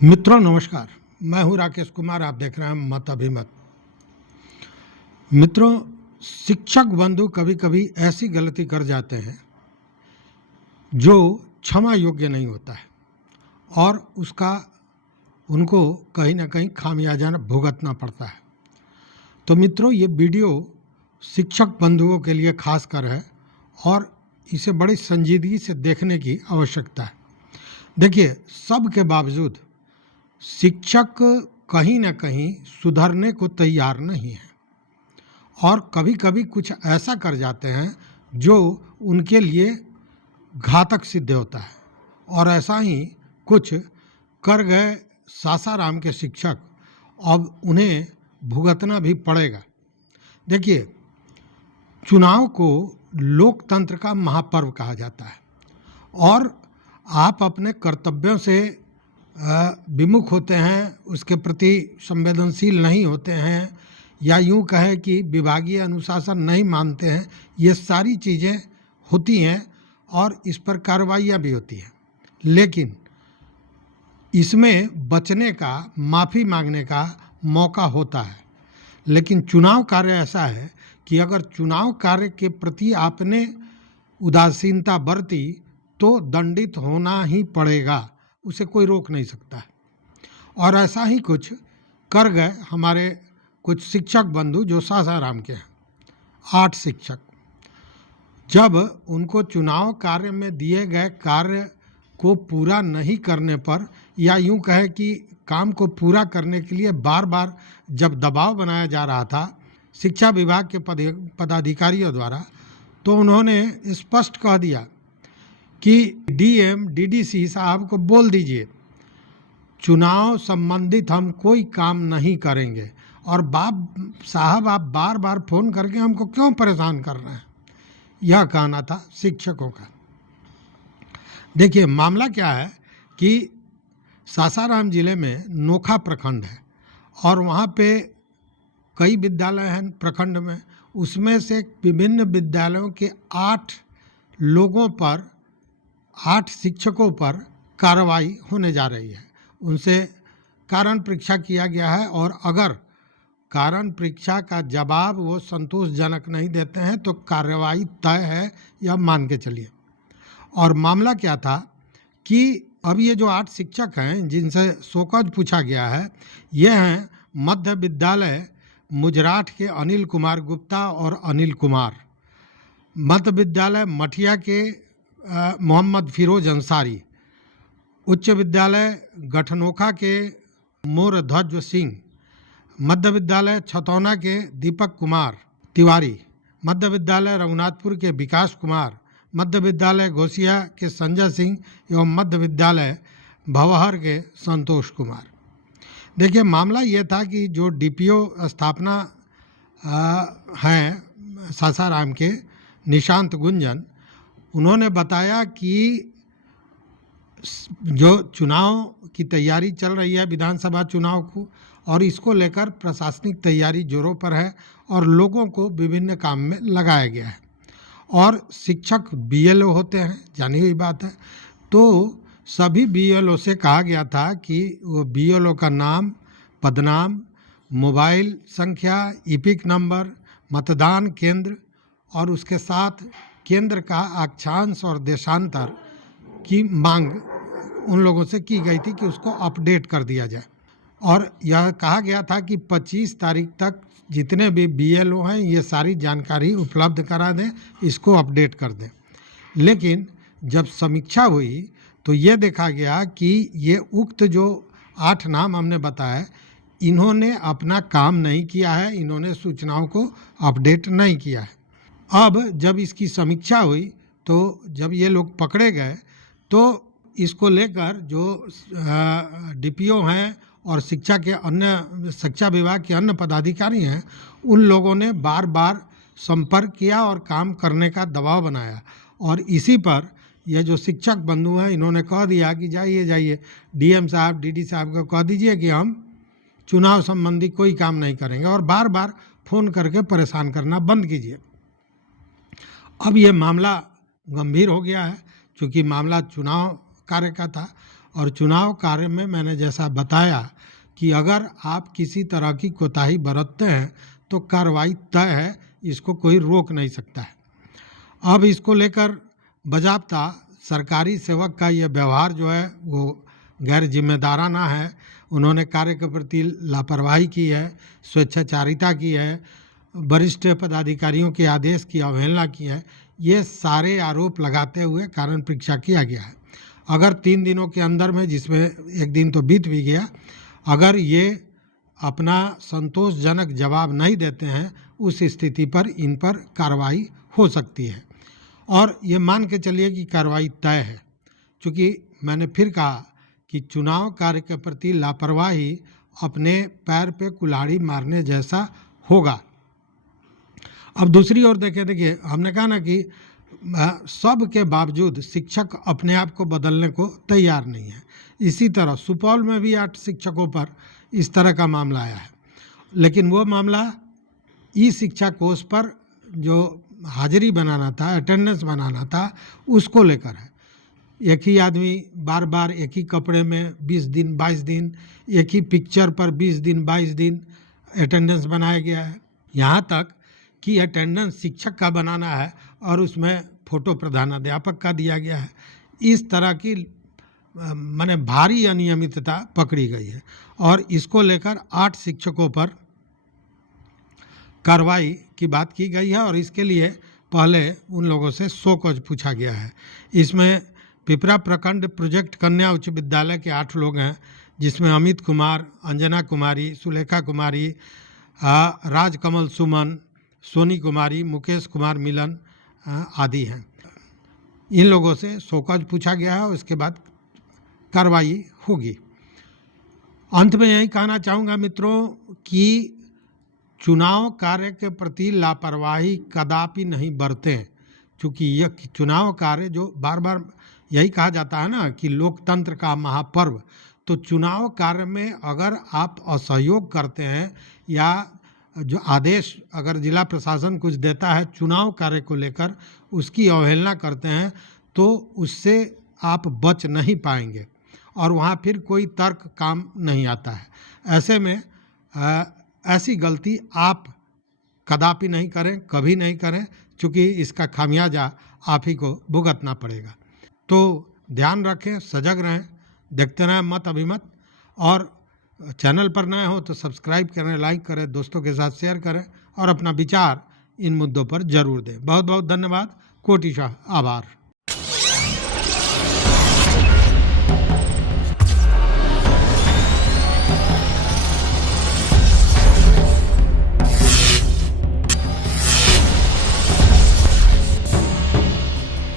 मित्रों नमस्कार। मैं हूं राकेश कुमार। आप देख रहे हैं मत अभिमत। मित्रों, शिक्षक बंधु कभी कभी ऐसी गलती कर जाते हैं जो क्षमा योग्य नहीं होता है और उसका उनको कहीं ना कहीं खामियाजा भुगतना पड़ता है। तो मित्रों, ये वीडियो शिक्षक बंधुओं के लिए खास कर है और इसे बड़ी संजीदगी से देखने की आवश्यकता है। देखिए, सब के बावजूद शिक्षक कहीं ना कहीं सुधरने को तैयार नहीं है और कभी कभी कुछ ऐसा कर जाते हैं जो उनके लिए घातक सिद्ध होता है। और ऐसा ही कुछ कर गए सासाराम के शिक्षक, अब उन्हें भुगतना भी पड़ेगा। देखिए, चुनाव को लोकतंत्र का महापर्व कहा जाता है और आप अपने कर्तव्यों से विमुख होते हैं, उसके प्रति संवेदनशील नहीं होते हैं या यूं कहें कि विभागीय अनुशासन नहीं मानते हैं, ये सारी चीज़ें होती हैं और इस पर कार्रवाइयाँ भी होती हैं। लेकिन इसमें बचने का, माफ़ी मांगने का मौका होता है। लेकिन चुनाव कार्य ऐसा है कि अगर चुनाव कार्य के प्रति आपने उदासीनता बरती तो दंडित होना ही पड़ेगा, उसे कोई रोक नहीं सकता है। और ऐसा ही कुछ कर गए हमारे कुछ शिक्षक बंधु जो सासाराम के हैं। 8 शिक्षक, जब उनको चुनाव कार्य में दिए गए कार्य को पूरा नहीं करने पर या यूं कहे कि काम को पूरा करने के लिए बार बार जब दबाव बनाया जा रहा था शिक्षा विभाग के पदाधिकारियों द्वारा, तो उन्होंने स्पष्ट कह दिया कि डीएम डीडीसी साहब को बोल दीजिए चुनाव संबंधित हम कोई काम नहीं करेंगे और बाप साहब आप बार बार फ़ोन करके हमको क्यों परेशान कर रहे हैं, यह कहना था शिक्षकों का। देखिए, मामला क्या है कि सासाराम जिले में नोखा प्रखंड है और वहाँ पे कई विद्यालय हैं प्रखंड में। उसमें से विभिन्न विद्यालयों के 8 लोगों पर, 8 शिक्षकों पर कार्रवाई होने जा रही है। उनसे कारण परीक्षा किया गया है और अगर कारण परीक्षा का जवाब वो संतोषजनक नहीं देते हैं तो कार्रवाई तय है, यह मान के चलिए। और मामला क्या था कि अब ये जो 8 शिक्षक हैं जिनसे शोकज पूछा गया है, ये हैं मध्य विद्यालय मुजराट के अनिल कुमार गुप्ता और अनिल कुमार, मध्य विद्यालय मठिया के मोहम्मद फिरोज अंसारी, उच्च विद्यालय गठनोखा के मोरध्वज सिंह, मध्य विद्यालय छतौना के दीपक कुमार तिवारी, मध्य विद्यालय रघुनाथपुर के विकास कुमार, मध्य विद्यालय घोसिया के संजय सिंह एवं मध्य विद्यालय भवहर के संतोष कुमार। देखिए, मामला ये था कि जो डीपीओ स्थापना हैं सासाराम के निशांत गुंजन, उन्होंने बताया कि जो चुनाव की तैयारी चल रही है विधानसभा चुनाव को, और इसको लेकर प्रशासनिक तैयारी जोरों पर है और लोगों को विभिन्न काम में लगाया गया है। और शिक्षक बीएलओ होते हैं, जानी हुई बात है। तो सभी बीएलओ से कहा गया था कि वो बीएलओ का नाम, पदनाम, मोबाइल संख्या, ईपिक नंबर, मतदान केंद्र और उसके साथ केंद्र का अक्षांश और देशांतर की मांग उन लोगों से की गई थी कि उसको अपडेट कर दिया जाए। और यह कहा गया था कि 25 तारीख तक जितने भी बीएलओ हैं ये सारी जानकारी उपलब्ध करा दें, इसको अपडेट कर दें। लेकिन जब समीक्षा हुई तो ये देखा गया कि ये उक्त जो 8 नाम हमने बताया, इन्होंने अपना काम नहीं किया है, इन्होंने सूचनाओं को अपडेट नहीं किया है। अब जब इसकी समीक्षा हुई तो जब ये लोग पकड़े गए तो इसको लेकर जो डीपीओ हैं और शिक्षा के अन्य, शिक्षा विभाग के अन्य पदाधिकारी हैं, उन लोगों ने बार बार संपर्क किया और काम करने का दबाव बनाया। और इसी पर यह जो शिक्षक बंधु हैं इन्होंने कह दिया कि जाइए डीएम साहब, डीडी साहब को कह दीजिए कि हम चुनाव संबंधी कोई काम नहीं करेंगे और बार बार फ़ोन करके परेशान करना बंद कीजिए। अब ये मामला गंभीर हो गया है, क्योंकि मामला चुनाव कार्य का था और चुनाव कार्य में मैंने जैसा बताया कि अगर आप किसी तरह की कोताही बरतते हैं तो कार्रवाई तय है, इसको कोई रोक नहीं सकता है। अब इसको लेकर बाज़ाब्ता सरकारी सेवक का ये व्यवहार जो है वो गैर जिम्मेदाराना है। उन्होंने कार्य के प्रति लापरवाही की है, स्वेच्छाचारिता की है, वरिष्ठ पदाधिकारियों के आदेश की अवहेलना की है। ये सारे आरोप लगाते हुए कारण परीक्षा किया गया है। अगर 3 दिनों के अंदर में, जिसमें एक दिन तो बीत भी गया, अगर ये अपना संतोषजनक जवाब नहीं देते हैं, उस स्थिति पर इन पर कार्रवाई हो सकती है। और ये मान के चलिए कि कार्रवाई तय है, क्योंकि मैंने फिर कहा कि चुनाव कार्य के प्रति लापरवाही अपने पैर पे कुल्हाड़ी मारने जैसा होगा। अब दूसरी ओर देखिए हमने कहा ना कि सब के बावजूद शिक्षक अपने आप को बदलने को तैयार नहीं है। इसी तरह सुपौल में भी 8 शिक्षकों पर इस तरह का मामला आया है, लेकिन वो मामला ई शिक्षा कोष पर जो हाजिरी बनाना था, अटेंडेंस बनाना था, उसको लेकर है। एक ही आदमी बार बार एक ही कपड़े में 20 दिन 22 दिन, एक ही पिक्चर पर 20 दिन 22 दिन अटेंडेंस बनाया गया है। यहाँ तक कि अटेंडेंस शिक्षक का बनाना है और उसमें फ़ोटो प्रधानाध्यापक का दिया गया है। इस तरह की माने भारी अनियमितता पकड़ी गई है और इसको लेकर 8 शिक्षकों पर कार्रवाई की बात की गई है और इसके लिए पहले उन लोगों से शो कॉज पूछा गया है। इसमें पिपरा प्रखंड प्रोजेक्ट कन्या उच्च विद्यालय के 8 लोग हैं, जिसमें अमित कुमार, अंजना कुमारी, सुलेखा कुमारी, राजकमल सुमन, सोनी कुमारी, मुकेश कुमार मिलन आदि हैं। इन लोगों से शो कॉज पूछा गया है और उसके बाद कार्रवाई होगी। अंत में यही कहना चाहूँगा मित्रों कि चुनाव कार्य के प्रति लापरवाही कदापि नहीं बरतें, क्योंकि यह चुनाव कार्य जो बार बार यही कहा जाता है ना कि लोकतंत्र का महापर्व, तो चुनाव कार्य में अगर आप असहयोग करते हैं या जो आदेश अगर जिला प्रशासन कुछ देता है चुनाव कार्य को लेकर, उसकी अवहेलना करते हैं, तो उससे आप बच नहीं पाएंगे और वहाँ फिर कोई तर्क काम नहीं आता है। ऐसे में ऐसी गलती आप कदापि नहीं करें, कभी नहीं करें, क्योंकि इसका खामियाजा आप ही को भुगतना पड़ेगा। तो ध्यान रखें, सजग रहें, देखते रहें मत अभिमत, और चैनल पर नए हो तो सब्सक्राइब करें, लाइक करें, दोस्तों के साथ शेयर करें और अपना विचार इन मुद्दों पर जरूर दें। बहुत बहुत धन्यवाद, कोटिशः आभार।